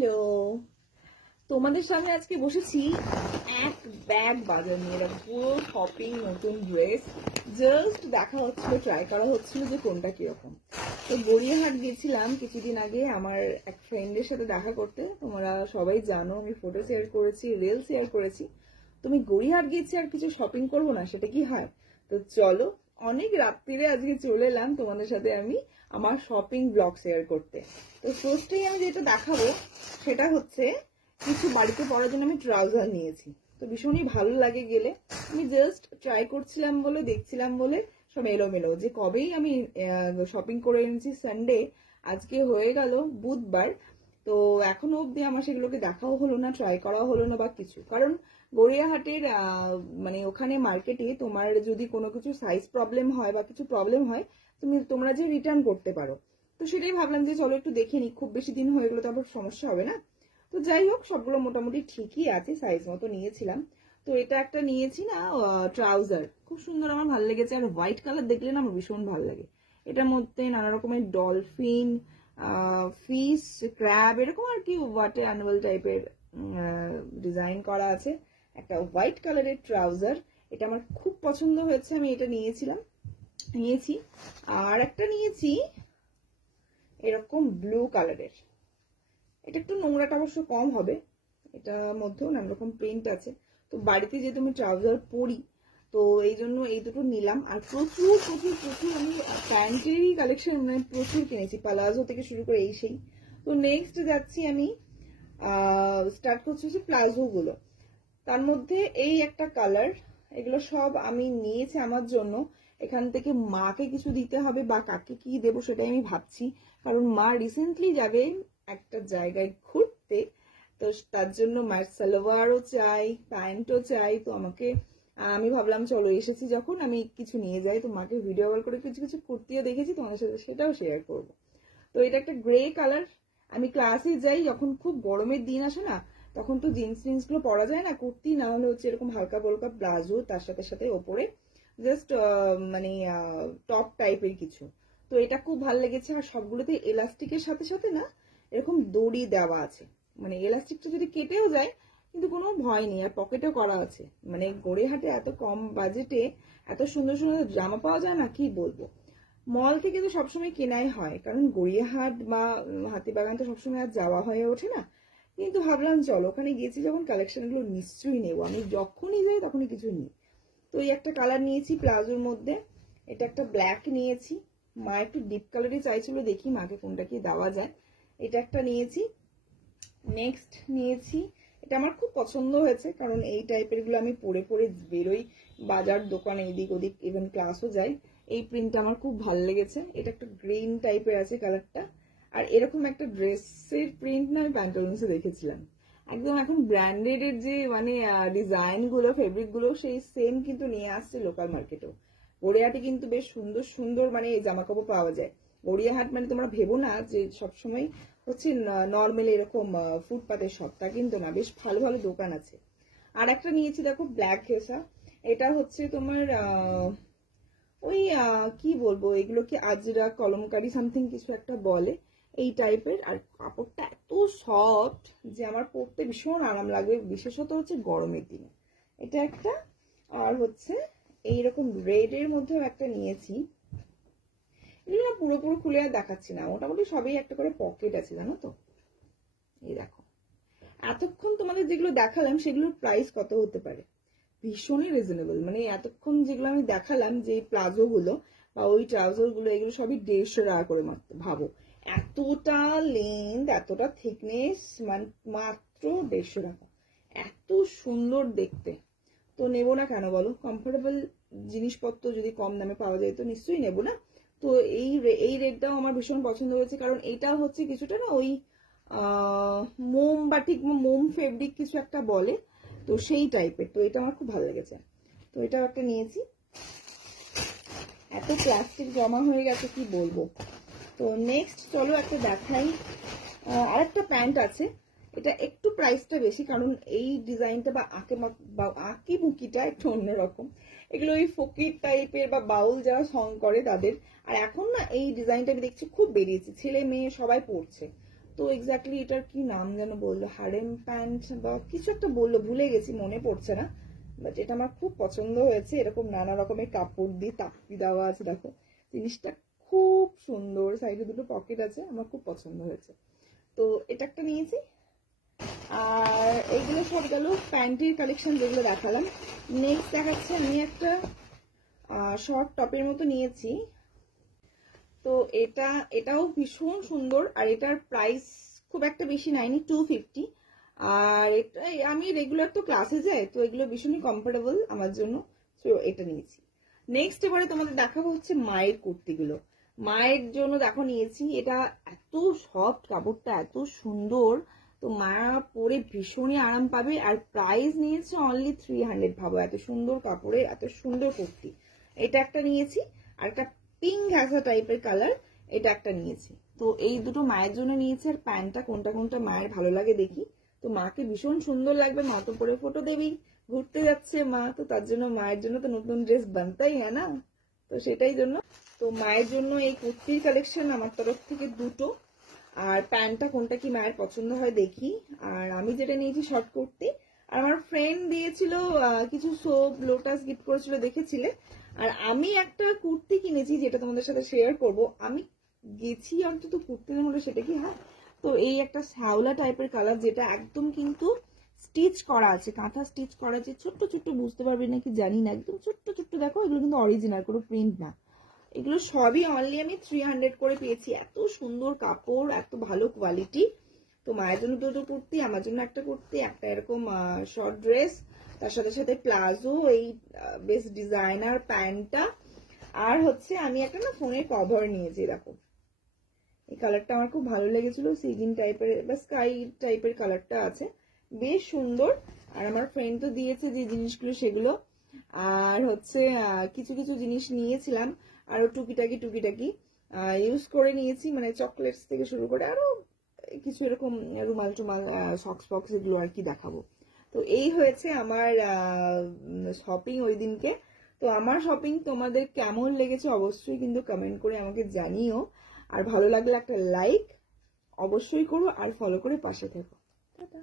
Hello, তোমাদের সামনে আজকে বসেছি এক ব্যাগ বাজার নিয়ে। পুরো শপিং, নতুন ড্রেস জাস্ট দেখা হচ্ছিল, ট্রাই করা হচ্ছিল যে কোনটা কিরকম। তো গড়িয়াহাট গেছিলাম কিছুদিন আগে আমার এক ফ্রেন্ডের সাথে দেখা করতে। তোমরা সবাই জানো আমি ফটো শেয়ার করেছি, রিল শেয়ার করেছি। তুমি গড়িয়াহাট গেছি আর কিছু শপিং করবো না, সেটা কি হয়? তো চলো, অনেক রাত্রিরে আজকে চলে এলাম তোমাদের সাথে আমি আমার শপিং ব্লগ শেয়ার করতে। তো ফার্স্টেই আমি যেটা দেখাবো সেটা হচ্ছে কিছু বাড়িতে পরার জন্য আমি ট্রাউজার নিয়েছি। তো ভীষণই ভালো লাগে গেলে, আমি জাস্ট ট্রাই করছিলাম বলে, দেখছিলাম বলে সব এলোমেলো, যে কবেই আমি শপিং করে এনেছি সানডে, আজকে হয়ে গেল বুধবার। তো এখনো অব্দি আমার সেগুলোকে দেখাও হলো না, ট্রাই করাও হলো না বা কিছু। কারণ গড়িয়াহাটের মানে ওখানে মার্কেটে তোমার যদি কোনো কিছু সাইজ প্রবলেম হয় বা কিছু প্রবলেম হয়, তোমরা যে রিটার্ন করতে পারো। তো সেটাই ভাবলাম যে চলো একটু দেখে নিই, খুব বেশি দিন হয়ে গেলো তারপর সমস্যা হবে না। তো যাই হোক, সবগুলো মোটামুটি ঠিকই আছে, সাইজ মতো নিয়েছিলাম। তো এটা একটা নিয়েছি না ট্রাউজার, খুব সুন্দর, আমার ভালো লেগেছে। আর হোয়াইট কালার দেখলে না আমার ভীষণ ভালো লাগে। এটার মধ্যে নানা রকমের ডলফিন, ফিশ, ক্র্যাব, এরকম আর কি ওয়াটার অ্যানিমাল টাইপের ডিজাইন করা আছে। একটা হোয়াইট কালারের ট্রাউজার, এটা আমার খুব পছন্দ হয়েছে, আমি এটা নিয়েছি। আর একটা নিয়েছি এরকম ব্লু কালারের, এটা একটু নোংরাটা অবশ্য কম হবে, এটার মধ্যেও নানা রকম প্রিন্ট আছে। তো বাড়িতে যেহেতু আমি ট্রাউজার পরি, তো এই জন্য এই দুটো নিলাম। আর প্রচুর প্রচুর প্রচুর আমি প্যান্টেরই কালেকশন মানে প্রচুর কিনেছি, পালাজো থেকে শুরু করে এই সেই। তো নেক্সট যাচ্ছি আমি, স্টার্ট করছি প্লাজো গুলো। তার মধ্যে এই একটা কালার, এগুলো সব আমি নিয়েছি আমার জন্য। এখান থেকে মাকে কিছু দিতে হবে বা কাকে কি দেবো সেটাই আমি ভাবছি। কারণ মা রিসেন্টলি যাবে একটা জায়গায় ঘুরতে, তো তার জন্য মায়ের সালোয়ারও চাই, প্যান্টও চাই। তো আমি ভাবলাম চলো এসেছি যখন আমি কিছু নিয়ে যাই। তো মাকে ভিডিও কল করে কিছু কিছু কুর্তিও দেখেছি তোমাদের সাথে, সেটাও শেয়ার করবো। তো এটা একটা গ্রে কালার। আমি ক্লাসে যাই যখন খুব গরমের দিন আসে না, তখন তো জিন্স গুলো পরা যায় না, কুর্তি না হলে হচ্ছে এরকম হালকা বলকা প্লাজো, তার সাথে সাথে ওপরে জাস্ট মানে টপ টাইপের কিছু। তো এটা খুব ভালো লেগেছে। আর সবগুলোতে এলাস্টিকের সাথে সাথে না এরকম দড়ি দেওয়া আছে, মানে এলাস্টিকটা যদি কেটেও যায় কিন্তু কোনো ভয় নেই। আর পকেটও করা আছে। মানে গড়িয়াহাটে এত কম বাজেটে এত সুন্দর সুন্দর জামা পাওয়া যায় না, কি বলবো। মল থেকে তো সবসময় কেনাই হয়, কারণ গড়িয়াহাট বা হাতিবাগান তো সবসময় আর যাওয়া হয়ে ওঠে না। কিন্তু ভাবলাম চলো, ওখানে গেছি যখন কালেকশন গুলো নিশ্চয়ই নেবো, আমি যখনই যাই তখনই কিছু নিই। তো এই একটা কালার নিয়েছি প্লাজোর মধ্যে, এটা একটা ব্ল্যাক নিয়েছি। মা একটু ডিপ কালারই চাইছিল, দেখি মাকে কোনটা কি দেওয়া যায়। এটা একটা নিয়েছি। নেক্সট নিয়েছি, এটা আমার খুব পছন্দ হয়েছে, কারণ এই টাইপের গুলো আমি পরে পরে বেরোই বাজার, দোকানে, এদিক ওদিক, ইভেন ক্লাসও যাই। এই প্রিন্টটা আমার খুব ভালো লেগেছে। এটা একটা গ্রিন টাইপের আছে কালারটা। আর এরকম একটা ড্রেসের প্রিন্ট না আমি প্যান্টালুন্সে দেখেছিলাম, একদম এখন ব্র্যান্ডেড এর যে মানে ডিজাইন গুলো, ফেব্রিক গুলো সেই সেম কিন্তু নিয়ে আসছে লোকাল মার্কেটেও। গড়িয়াহাটে কিন্তু বেশ সুন্দর সুন্দর মানে জামা কাপড় পাওয়া যায়। গড়িয়াহাট মানে তোমরা ভেবো না যে সবসময় হচ্ছে নর্মালি এরকম ফুটপাতের শপ, তা কিন্তু না, বেশ ভালো ভালো দোকান আছে। আর একটা নিয়েছি দেখো ব্ল্যাক ঘেঁষা, এটা হচ্ছে তোমার ওই কি বলবো, এগুলো কি আজরা কলমকারি সামথিং কিছু একটা বলে, এই টাইপের। আর কাপড়টা এত সফট যে আমার পরতে ভীষণ আরাম লাগবে, বিশেষত হচ্ছে গরমের দিনে। এটা একটা। আর হচ্ছে এইরকম রেড এর মধ্যেও একটা নিয়েছি। এগুলো না পুরোপুরি খুলে আর দেখাচ্ছি না, মোটামুটি সবই একটা করে পকেট আছে জানো তো। এই দেখো, এতক্ষণ তোমাদের যেগুলো দেখালাম সেগুলোর প্রাইস কত হতে পারে? ভীষণই রিজনেবল। মানে এতক্ষণ যেগুলো আমি দেখালাম, যে প্লাজো গুলো বা ওই ট্রাউজার গুলো, এগুলো সবই 150 টাকা করে মাত্র। ভাবো, এতটা লেন্থ, এতটা থিকনেস, মাত্র 150 টাকা। এত সুন্দর দেখতে, তো নেবো না কেন বলো? কমফোর্টেবল জিনিসপত্র যদি কম দামে পাওয়া যায় তো নিশ্চয়ই নেবো না। তো এই রেটটাও আমার ভীষণ পছন্দ হয়েছে, কারণ এটা হচ্ছে কিছুটা না ওই মোম বা ঠিক মোম ফেব্রিক কিছু একটা বলে, তো সেই টাইপের। তো এটা আমার খুব ভালো লেগেছে, তো এটাও একটা নিয়েছি। এত প্লাস্টিক জমা হয়ে গেছে কি বলবো। তো নেক্সট চলো একটা দেখাই, আরেকটা প্যান্ট আছে। এটা একটু প্রাইসটা বেশি, কারণ এই ডিজাইনটা বা আঁকি বুকিটা একটু অন্যরকম। এগুলো ওই ফকির টাইপের বা বাউল যারা সং করে তাদের। আর এখন না এই ডিজাইনটা আমি দেখছি খুব বেরিয়েছে, ছেলে মেয়ে সবাই পরছে। তো এক্স্যাক্টলি এটার কি নাম যেন বললো, হারেম প্যান্ট বা কিছু একটা বললো, ভুলে গেছি, মনে পড়ছে না। বাট এটা আমার খুব পছন্দ হয়েছে, এরকম নানা রকমের কাপড় দিয়ে তাপ্পি দেওয়া আছে, দেখো জিনিসটা খুব সুন্দর, সাইডে দুটো পকেট আছে, আমার খুব পছন্দ হয়েছে। তো এটা একটা নিয়েছি। আর এইগুলো সব গেল প্যান্টের কালেকশন যেগুলো দেখালাম। নেক্সট দেখাচ্ছে আমি একটা শর্ট টপের মতো নিয়েছি। তো এটাও ভীষণ সুন্দর, আর এটার প্রাইস খুব একটা বেশি নেয়নি, 250। আর এটা আমি রেগুলার তো ক্লাসে যাই, তো এগুলো ভীষণই কমফোর্টেবল আমার জন্য, তো এটা নিয়েছি। নেক্সট এবারে তোমাদের দেখাবো হচ্ছে মায়ের কুর্তিগুলো। মায়ের জন্য দেখো নিয়েছি, এটা এত সফট, কাপড়টা এত সুন্দর, তো মা পরে ভীষণই আরাম পাবে। আর প্রাইস নিয়েছে অনলি 300। ভাবো এত সুন্দর কাপড়ে এত সুন্দর কুর্তি। এটা একটা নিয়েছি, আর একটা পিঙ্ক ঘাসা টাইপের কালার, এটা একটা নিয়েছি। তো এই দুটো মায়ের জন্য নিয়েছি। আর প্যান্টটা কোনটা কোনটা মায়ের ভালো লাগে দেখি। তো মাকে ভীষণ সুন্দর লাগবে, মা তো পরে ফটো দেবেই, ঘুরতে যাচ্ছে মা, তো তার জন্য মায়ের জন্য তো নতুন ড্রেস বানতেই হয় না, তো সেটাই জন্য। তো মায়ের জন্য এই কুর্তির কালেকশন আমার তরফ থেকে দুটো। আর প্যান্টটা কোনটা কি মায়ের পছন্দ হয় দেখি। আর আমি যেটা নিয়েছি শর্ট কুর্তি। আর আমার ফ্রেন্ড দিয়েছিল কিছু সোপ লোটাস গিফট করেছিল, দেখেছিলে। আর আমি একটা কুর্তি কিনেছি যেটা তোমাদের সাথে শেয়ার করব। আমি গেছি অন্তত কুর্তির মধ্যে, সেটা কি হয়। তো এই একটা শ্যাওলা টাইপের কালার, যেটা একদম কিন্তু স্টিচ করা আছে, কাঁথা স্টিচ করা আছে, ছোট্ট ছোট্ট, বুঝতে পারবে নাকি জানি না, একদম ছোট্ট ছোট্ট দেখো, এগুলো কিন্তু অরিজিনাল, কোনো প্রিন্ট না। এগুলো সবই অনলি আমি 300 করে পেয়েছি। এত সুন্দর কাপড়, এত ভালো কোয়ালিটি। তো মায়ের জন্য দুটো কুর্তি, আমার জন্য একটা কুর্তি, একটা এরকম শর্ট ড্রেস, তার সাথে সাথে প্লাজো, এই বেশ ডিজাইনার প্যান্টটা। আর হচ্ছে আমি একটা না ফোনের কভার নিয়েছি, দেখো এই কালারটা আমার খুব ভালো লেগেছিল, সিজিন টাইপের বা স্কাই টাইপের কালারটা আছে, বেশ সুন্দর। আর আমার ফ্রেন্ড তো দিয়েছে যে জিনিসগুলো সেগুলো। আর হচ্ছে কিছু কিছু জিনিস নিয়েছিলাম, আরো টুকিটাকি ইউজ করে নিয়েছি, মানে চকলেটস থেকে শুরু করে আরো কিছু এরকম রুমাল টুমাল, সক্স ফক্স, এগুলো আর কি দেখাবো। তো এই হয়েছে আমার শপিং ওই দিনকে। তো আমার শপিং তোমাদের কেমন লেগেছে অবশ্যই কিন্তু কমেন্ট করে আমাকে জানিও। আর ভালো লাগলে একটা লাইক অবশ্যই করো, আর ফলো করে পাশে থেকো। টাটা।